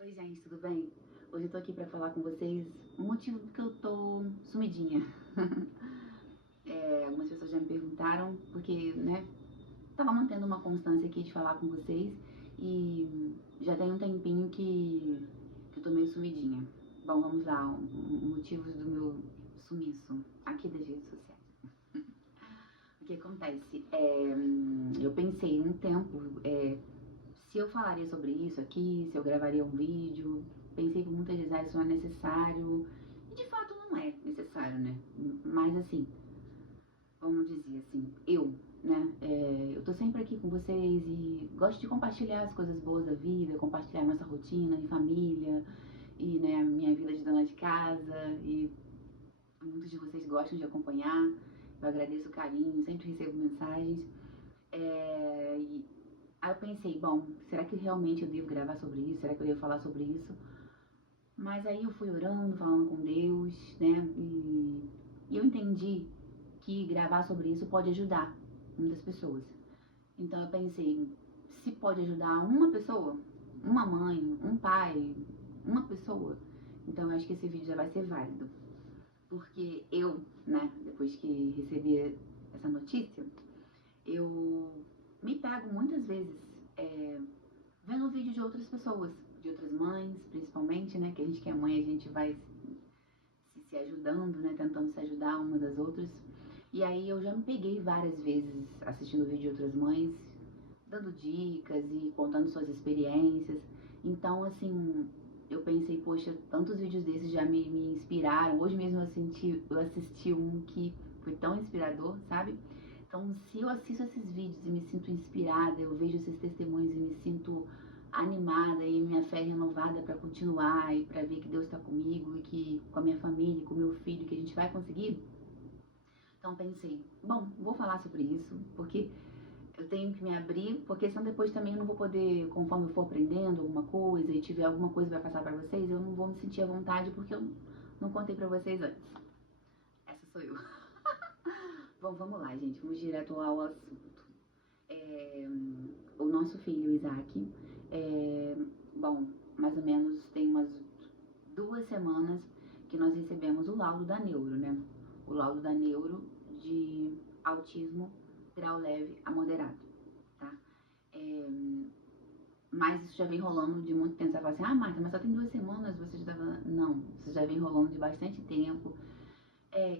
Oi, gente, tudo bem? Hoje eu tô aqui pra falar com vocês o motivo porque eu tô sumidinha. Algumas pessoas já me perguntaram, porque, né, tava mantendo uma constância aqui de falar com vocês e já tem um tempinho que eu tô meio sumidinha. Bom, vamos lá, motivos do meu sumiço aqui das redes sociais. O que acontece? Eu pensei um tempo, se eu falaria sobre isso aqui, se eu gravaria um vídeo, pensei que muitas vezes isso é necessário, e de fato não é necessário, né? Mas assim, vamos dizer assim, eu tô sempre aqui com vocês e gosto de compartilhar as coisas boas da vida, compartilhar nossa rotina de família e, né, a minha vida de dona de casa e muitos de vocês gostam de acompanhar. Eu agradeço o carinho, sempre recebo mensagens. E aí eu pensei, bom, será que realmente eu devo gravar sobre isso? Será que eu devo falar sobre isso? Mas aí eu fui orando, falando com Deus, né? E eu entendi que gravar sobre isso pode ajudar muitas pessoas. Então eu pensei, se pode ajudar uma pessoa, uma mãe, um pai, uma pessoa, então eu acho que esse vídeo já vai ser válido. Porque eu, né, depois que recebi essa notícia, eu me pego muitas vezes é, vendo vídeo de outras pessoas, de outras mães, principalmente, né? Que a gente que é mãe, a gente vai se ajudando, né? Tentando se ajudar umas das outras. E aí eu já me peguei várias vezes assistindo vídeo de outras mães, dando dicas e contando suas experiências. Então, assim, eu pensei, poxa, tantos vídeos desses já me inspiraram. Hoje mesmo eu assisti um que foi tão inspirador, sabe? Então, se eu assisto esses vídeos e me sinto inspirada, eu vejo esses testemunhos e me sinto animada e minha fé renovada para continuar e para ver que Deus está comigo e que com a minha família, com o meu filho, que a gente vai conseguir. Então pensei, bom, vou falar sobre isso, porque eu tenho que me abrir, porque senão depois também eu não vou poder, conforme eu for aprendendo alguma coisa e tiver alguma coisa para passar para vocês, eu não vou me sentir à vontade porque eu não contei para vocês antes. Essa sou eu. Bom, vamos lá, gente, vamos direto ao assunto. É, o nosso filho Isaac, é, bom, mais ou menos tem umas 2 semanas que nós recebemos o laudo da neuro, né? O laudo da neuro de autismo grau leve a moderado, tá? É, mas isso já vem rolando de muito tempo. Você vai falar assim, Marta, mas só tem 2 semanas, você já tava... Não, isso já vem rolando de bastante tempo.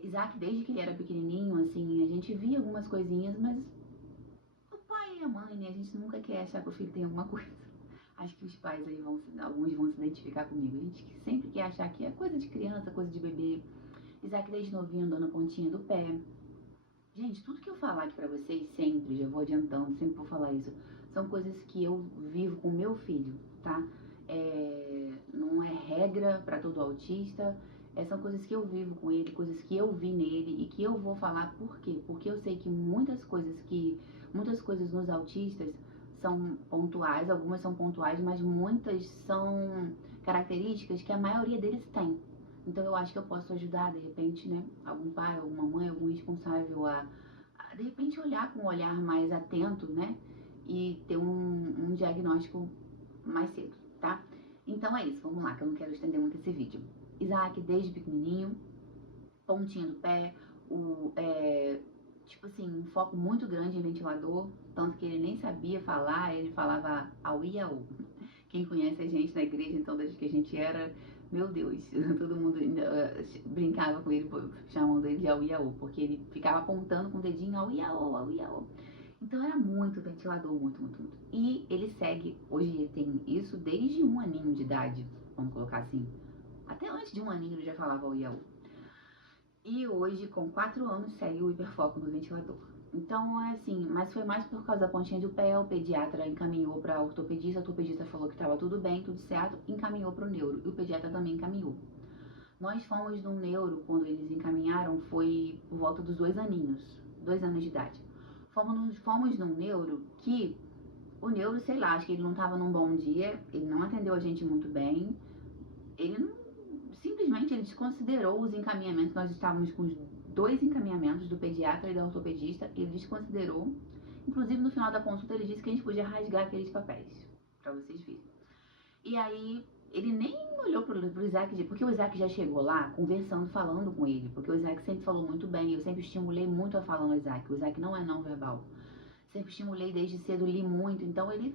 Isaac, desde que ele era pequenininho, assim, a gente via algumas coisinhas, mas o pai e a mãe, né? A gente nunca quer achar que o filho tem alguma coisa. Acho que os pais aí alguns vão se identificar comigo. A gente sempre quer achar que é coisa de criança, coisa de bebê. Isaac desde novinho andando na pontinha do pé. Gente, tudo que eu falar aqui pra vocês, sempre, já vou adiantando, sempre vou falar isso, são coisas que eu vivo com meu filho, tá? Não é regra pra todo autista, são coisas que eu vivo com ele, coisas que eu vi nele e que eu vou falar por quê? Porque eu sei que muitas coisas nos autistas são pontuais, algumas são pontuais, mas muitas são características que a maioria deles tem. Então eu acho que eu posso ajudar, de repente, né, algum pai, alguma mãe, algum responsável a de repente olhar com um olhar mais atento, né, e ter um diagnóstico mais cedo, tá? Então é isso, vamos lá, que eu não quero estender muito esse vídeo. Isaac, desde pequenininho, pontinha do pé, tipo assim, um foco muito grande em ventilador, tanto que ele nem sabia falar, ele falava au e au. Quem conhece a gente na igreja, então, desde que a gente era, meu Deus, todo mundo brincava com ele, chamando ele de au e au, porque ele ficava apontando com o dedinho au e au, au e au. Então era muito ventilador, muito, muito, muito. E ele segue, hoje ele tem isso desde 1 aninho de idade, vamos colocar assim. Até antes de 1 aninho ele já falava au e au. E hoje, com 4 anos, segue o hiperfoco no ventilador. Então, é assim, mas foi mais por causa da pontinha do pé, o pediatra encaminhou para ortopedista, a ortopedista falou que estava tudo bem, tudo certo, encaminhou para o neuro, e o pediatra também encaminhou. Nós fomos no neuro, quando eles encaminharam, foi por volta dos 2 aninhos, 2 anos de idade. Fomos num neuro que, o neuro, sei lá, acho que ele não estava num bom dia, ele não atendeu a gente muito bem, ele não, simplesmente ele desconsiderou os encaminhamentos. Nós estávamos com os 2 encaminhamentos do pediatra e da ortopedista, ele desconsiderou. Inclusive no final da consulta ele disse que a gente podia rasgar aqueles papéis, para vocês verem. E aí ele nem olhou pro Isaac, porque o Isaac já chegou lá conversando, falando com ele, porque o Isaac sempre falou muito bem, eu sempre estimulei muito a falar no Isaac. O Isaac não é não verbal. Sempre estimulei desde cedo, li muito, então ele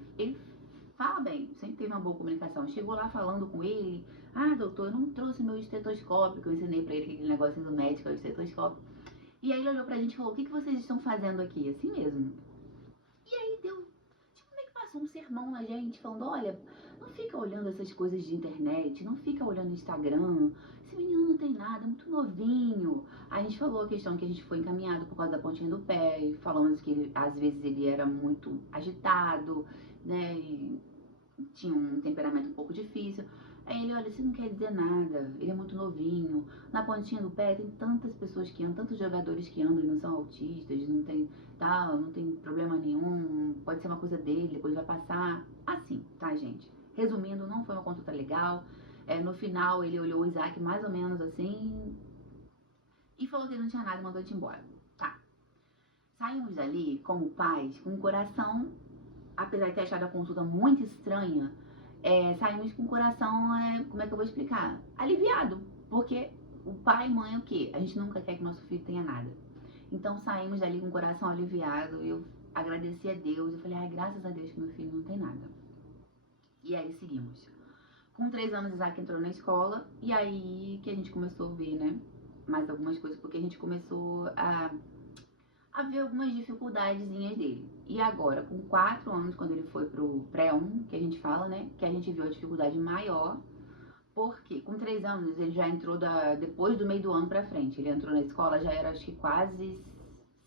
fala bem, sempre teve uma boa comunicação. Chegou lá falando com ele, ah, doutor, eu não trouxe meu estetoscópio, que eu ensinei pra ele aquele negocinho do médico, o estetoscópio. E aí ele olhou pra gente e falou, o que vocês estão fazendo aqui? Assim mesmo. E aí deu, tipo, meio que passou um sermão na gente, falando, olha, não fica olhando essas coisas de internet, não fica olhando Instagram, esse menino não tem nada, é muito novinho. Aí a gente falou a questão que a gente foi encaminhado por causa da pontinha do pé, e falamos que ele, às vezes ele era muito agitado, né, e tinha um temperamento um pouco difícil. Aí ele, olha, isso não quer dizer nada, ele é muito novinho. Na pontinha do pé tem tantas pessoas que andam, tantos jogadores que andam e não são autistas, não tem tal, não tem problema nenhum, pode ser uma coisa dele, depois vai passar. Assim, tá, gente? Resumindo, não foi uma consulta legal. No final ele olhou o Isaac mais ou menos assim e falou que ele não tinha nada e mandou ele embora. Tá. Saímos dali como pais, com o coração, apesar de ter achado a consulta muito estranha, saímos com o coração, como é que eu vou explicar? Aliviado, porque o pai e mãe o quê? A gente nunca quer que nosso filho tenha nada. Então saímos dali com o coração aliviado, eu agradeci a Deus, eu falei, ai, graças a Deus que meu filho não tem nada. E aí seguimos. Com 3 anos, Isaac entrou na escola, e aí que a gente começou a ver, né, mais algumas coisas, porque a gente começou a ver algumas dificuldadezinhas dele. E agora, com 4 anos, quando ele foi pro pré-1, que a gente fala, né, que a gente viu a dificuldade maior, porque com 3 anos ele já entrou depois do meio do ano pra frente. Ele entrou na escola, já era acho que quase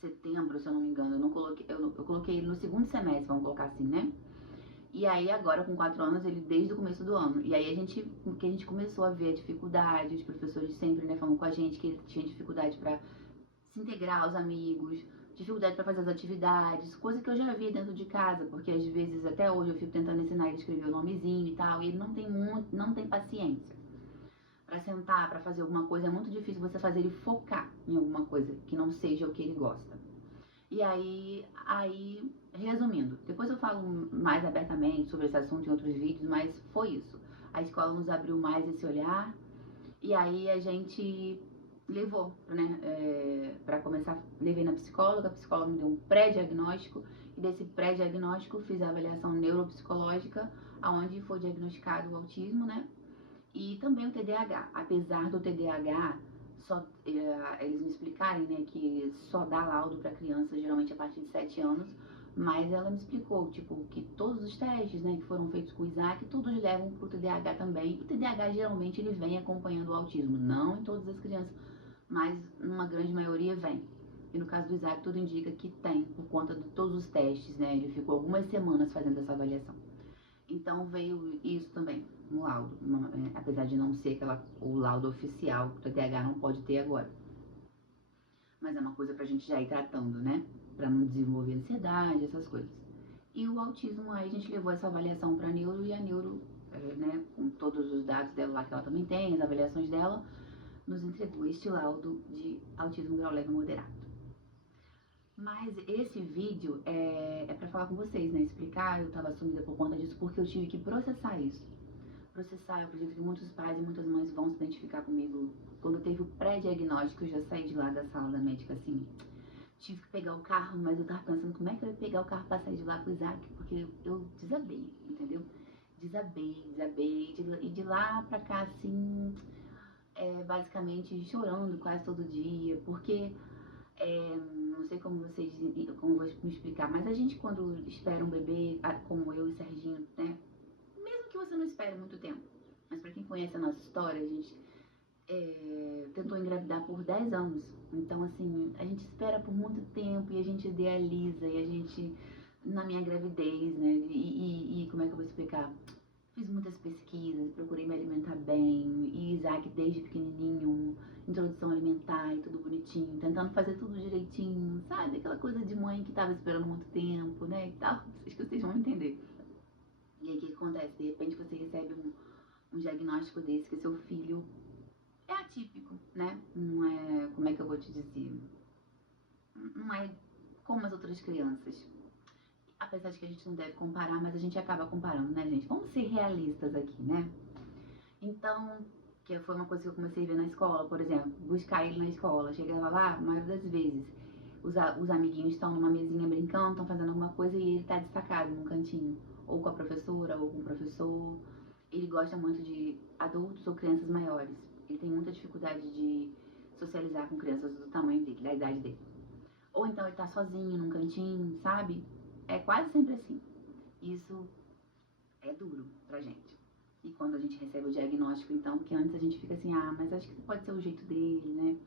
setembro, se eu não me engano. Eu coloquei ele no segundo semestre, vamos colocar assim, né? E aí agora com 4 anos, ele desde o começo do ano. E aí a gente começou a ver a dificuldade, os professores sempre, né, falando com a gente que ele tinha dificuldade para se integrar aos amigos, dificuldade para fazer as atividades, coisa que eu já vi dentro de casa, porque às vezes até hoje eu fico tentando ensinar ele a escrever o nomezinho e tal, e ele não tem paciência para sentar, para fazer alguma coisa. É muito difícil você fazer ele focar em alguma coisa que não seja o que ele gosta. E aí, resumindo, depois eu falo mais abertamente sobre esse assunto em outros vídeos, mas foi isso. A escola nos abriu mais esse olhar, e aí a gente levou, né, para começar, levei na psicóloga, a psicóloga me deu um pré-diagnóstico, e desse pré-diagnóstico fiz a avaliação neuropsicológica, aonde foi diagnosticado o autismo, né, e também o TDAH. Apesar do TDAH, eles me explicarem, né, que só dá laudo para criança geralmente a partir de 7 anos, mas ela me explicou, tipo, que todos os testes, né, que foram feitos com o Isaac, todos levam pro TDAH também. O TDAH geralmente ele vem acompanhando o autismo, não em todas as crianças, mas numa grande maioria vem. E no caso do Isaac, tudo indica que tem, por conta de todos os testes, né? Ele ficou algumas semanas fazendo essa avaliação. Então veio isso também no laudo, apesar de não ser o laudo oficial, que o TDAH não pode ter agora. Mas é uma coisa pra gente já ir tratando, né? Pra não desenvolver ansiedade, essas coisas. E o autismo, aí a gente levou essa avaliação pra neuro, e a neuro, né, com todos os dados dela lá que ela também tem, as avaliações dela, nos entregou este laudo de autismo grau leve moderado. Mas esse vídeo é pra falar com vocês, né? Explicar, eu tava sumida por conta disso, porque eu tive que processar isso. Processar, eu acredito que muitos pais e muitas mães vão se identificar comigo. Quando teve o pré-diagnóstico, eu já saí de lá da sala da médica, assim, tive que pegar o carro, mas eu tava pensando como é que eu ia pegar o carro pra sair de lá com o Isaac, porque eu desabei, entendeu? Desabei, e de lá pra cá, assim, basicamente chorando quase todo dia, porque não sei como como eu vou me explicar, mas a gente quando espera um bebê, como eu e Serginho, né, mesmo que você não espere muito tempo, mas pra quem conhece a nossa história, a gente tentou engravidar por 10 anos, então assim, a gente espera por muito tempo e a gente idealiza, e a gente, na minha gravidez, né, e como é que eu vou explicar? Fiz muitas pesquisas, procurei me alimentar bem, e Isaac desde pequenininho, introdução alimentar e tudo bonitinho, tentando fazer tudo direitinho, sabe? Aquela coisa de mãe que tava esperando muito tempo, né, e tal, acho que vocês vão entender. E aí o que acontece? De repente você recebe um diagnóstico desse, que seu filho é atípico, né? Não é, como é que eu vou te dizer? Não é como as outras crianças. Apesar de que a gente não deve comparar, mas a gente acaba comparando, né, gente? Vamos ser realistas aqui, né? Então, que foi uma coisa que eu comecei a ver na escola, por exemplo, buscar ele na escola. Chegava lá, a maioria das vezes, os amiguinhos estão numa mesinha brincando, estão fazendo alguma coisa e ele está destacado num cantinho, ou com a professora, ou com o professor. Ele gosta muito de adultos ou crianças maiores. Ele tem muita dificuldade de socializar com crianças do tamanho dele, da idade dele. Ou então ele tá sozinho num cantinho, sabe? É quase sempre assim. Isso é duro pra gente. E quando a gente recebe o diagnóstico, então, que antes a gente fica assim, ah, mas acho que pode ser o jeito dele, né?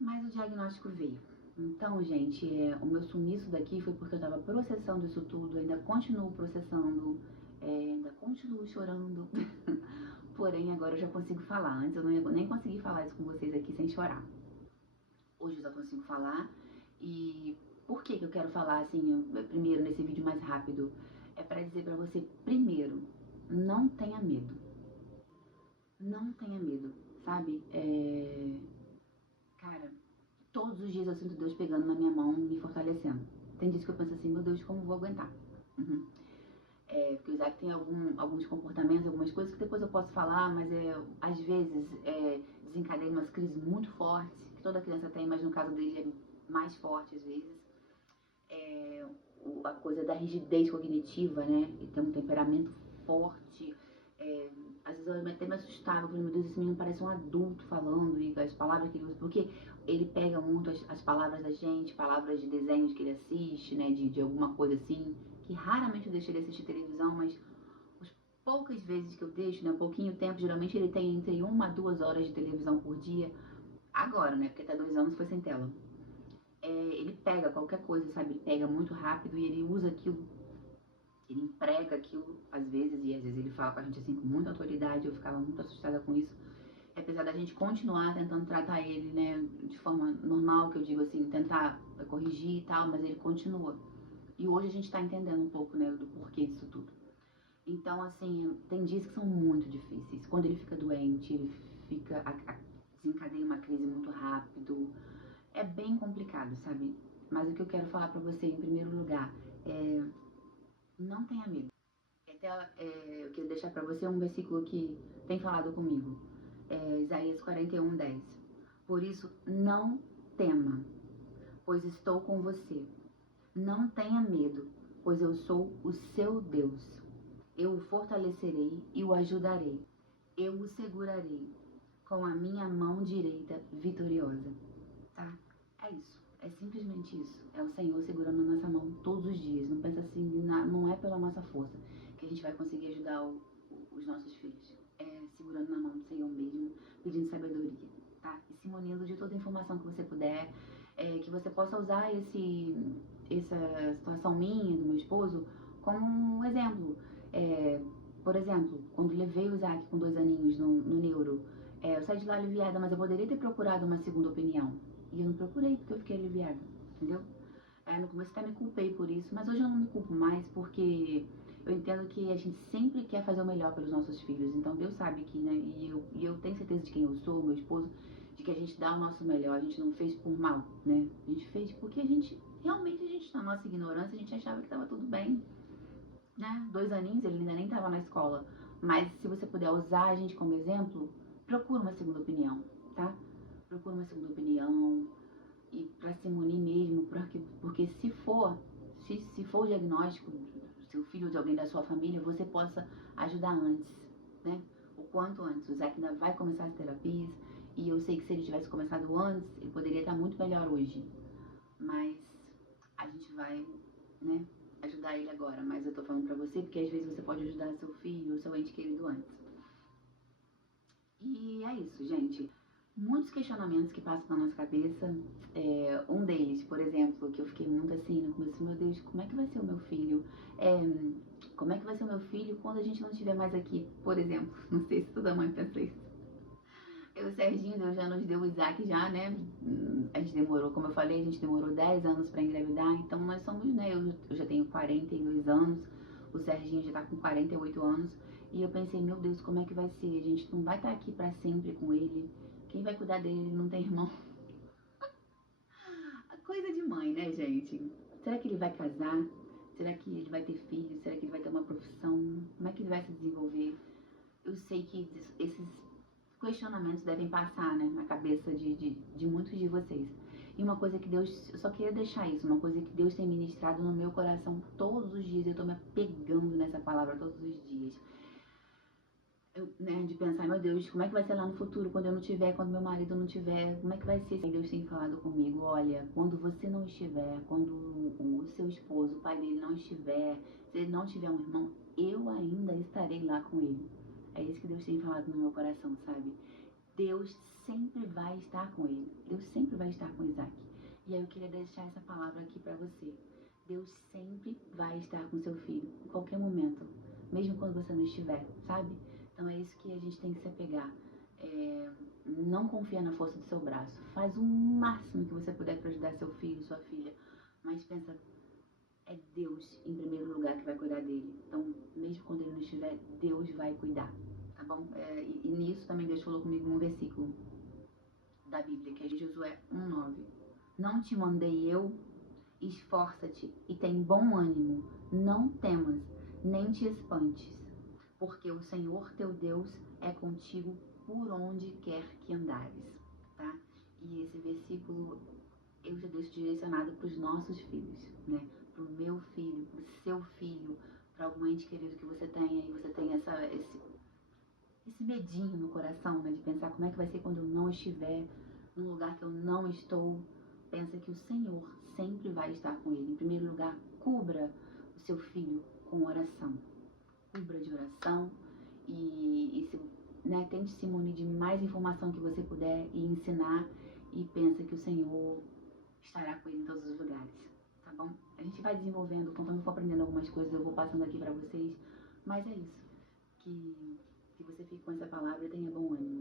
Mas o diagnóstico veio. Então, gente, o meu sumiço daqui foi porque eu tava processando isso tudo, ainda continuo processando, ainda continuo chorando. Porém, agora eu já consigo falar. Antes eu não ia nem conseguir falar isso com vocês aqui sem chorar. Hoje eu já consigo falar. E por que que eu quero falar assim, primeiro, nesse vídeo mais rápido? É pra dizer pra você, primeiro, não tenha medo. Não tenha medo, sabe? Cara, todos os dias eu sinto Deus pegando na minha mão, me fortalecendo. Tem dias que eu penso assim, meu Deus, como vou aguentar? Uhum. Porque o Isaac tem alguns comportamentos, algumas coisas que depois eu posso falar, mas às vezes desencadeia umas crises muito fortes, que toda criança tem, mas no caso dele é mais forte às vezes. A coisa da rigidez cognitiva, né? Ele tem um temperamento forte. Às vezes eu até me assustava, porque, meu Deus, esse menino parece um adulto falando e as palavras que ele usa, porque ele pega muito as palavras da gente, palavras de desenhos que ele assiste, né? De alguma coisa assim, que raramente eu deixo ele assistir televisão, mas as poucas vezes que eu deixo, né? Pouquinho tempo, geralmente ele tem entre 1 a 2 horas de televisão por dia. Agora, né? Porque até 2 anos foi sem tela. Ele pega qualquer coisa, sabe? Ele pega muito rápido e ele usa aquilo, ele emprega aquilo às vezes, e às vezes ele fala com a gente assim com muita autoridade. Eu ficava muito assustada com isso. Apesar da gente continuar tentando tratar ele, né, de forma normal, que eu digo assim, tentar corrigir e tal, mas ele continua. E hoje a gente tá entendendo um pouco, né, do porquê disso tudo. Então, assim, tem dias que são muito difíceis. Quando ele fica doente, ele fica, desencadeia uma crise muito rápido. É bem complicado, sabe? Mas o que eu quero falar pra você, em primeiro lugar, é não tenha medo. Eu quero deixar pra você um versículo que tem falado comigo. Isaías 41:10. Por isso, não tema, pois estou com você. Não tenha medo, pois eu sou o seu Deus. Eu o fortalecerei e o ajudarei. Eu o segurarei com a minha mão direita vitoriosa. Tá? É isso. É simplesmente isso. É o Senhor segurando a nossa mão todos os dias. Não pensa assim, não é pela nossa força que a gente vai conseguir ajudar os nossos filhos. É segurando na mão do Senhor mesmo, pedindo sabedoria, tá? E se munindo de toda a informação que você puder, que você possa usar essa situação minha, do meu esposo, como um exemplo. Por exemplo, quando levei o Isaac com 2 aninhos no neuro, eu saí de lá aliviada, mas eu poderia ter procurado uma segunda opinião. E eu não procurei porque eu fiquei aliviada, entendeu? No começo até me culpei por isso, mas hoje eu não me culpo mais porque eu entendo que a gente sempre quer fazer o melhor pelos nossos filhos. Então Deus sabe que, né? E eu tenho certeza de quem eu sou, meu esposo, de que a gente dá o nosso melhor. A gente não fez por mal, né? A gente fez porque na nossa ignorância, a gente achava que estava tudo bem, né? 2 aninhos, ele ainda nem estava na escola. Mas se você puder usar a gente como exemplo, procura uma segunda opinião, tá? Procura uma segunda opinião e para se munir mesmo, porque se for o diagnóstico do seu filho ou de alguém da sua família, você possa ajudar antes, né? O quanto antes. O Zac ainda vai começar as terapias e eu sei que se ele tivesse começado antes, ele poderia estar muito melhor hoje. Mas a gente vai, né, ajudar ele agora. Mas eu tô falando pra você porque às vezes você pode ajudar seu filho ou seu ente querido antes. E é isso, gente. Muitos questionamentos que passam na nossa cabeça. Um deles, por exemplo, que eu fiquei muito assim no começo, meu Deus, como é que vai ser o meu filho? Como é que vai ser o meu filho quando a gente não estiver mais aqui, por exemplo? Não sei se toda mãe pensa isso. Eu e o Serginho, Deus já nos deu o Isaac já, né? A gente demorou, como eu falei, a gente demorou 10 anos pra engravidar. Então nós somos, né? Eu já tenho 42 anos, o Serginho já tá com 48 anos. E eu pensei, meu Deus, como é que vai ser? A gente não vai estar aqui pra sempre com ele. Quem vai cuidar dele? Ele não tem irmão. A coisa de mãe, né, gente? Será que ele vai casar? Será que ele vai ter filhos? Será que ele vai ter uma profissão? Como é que ele vai se desenvolver? eu sei que esses questionamentos devem passar, né, na cabeça de muitos de vocês. E uma coisa que Deus, eu só queria deixar isso, uma coisa que Deus tem ministrado no meu coração todos os dias, eu tô me apegando nessa palavra todos os dias. Né, de pensar, meu Deus, como é que vai ser lá no futuro, quando eu não tiver, quando meu marido não tiver, como é que vai ser? Deus tem falado comigo, olha, quando você não estiver, quando o seu esposo, o pai dele não estiver, se ele não tiver um irmão, eu ainda estarei lá com ele. É isso que Deus tem falado no meu coração, sabe? Deus sempre vai estar com ele. Deus sempre vai estar com Isaac. E aí eu queria deixar essa palavra aqui para você. Deus sempre vai estar com seu filho, em qualquer momento, mesmo quando você não estiver, sabe? Então é isso que a gente tem que se apegar. Não confia na força do seu braço. Faz o máximo que você puder para ajudar seu filho, sua filha. Mas pensa, é Deus em primeiro lugar que vai cuidar dele. Então, mesmo quando ele não estiver, Deus vai cuidar, tá bom? E nisso também Deus falou comigo num versículo da Bíblia, que é Josué 1:9. Não te mandei eu? Esforça-te e tem bom ânimo, não temas, nem te espantes, porque o Senhor teu Deus é contigo por onde quer que andares, tá? E esse versículo eu já deixo direcionado para os nossos filhos, né? Para o meu filho, para o seu filho, para algum ente querido que você tenha, e você tem esse medinho no coração, né? De pensar como é que vai ser quando eu não estiver num lugar que eu não estou. Pensa que o Senhor sempre vai estar com ele. Em primeiro lugar, cubra o seu filho com oração. Cubra de oração né, tente se munir de mais informação que você puder e ensinar, e pensa que o Senhor estará com ele em todos os lugares, tá bom? A gente vai desenvolvendo, conforme eu for aprendendo algumas coisas, eu vou passando aqui pra vocês, mas é isso. Que você fique com essa palavra e tenha bom ânimo.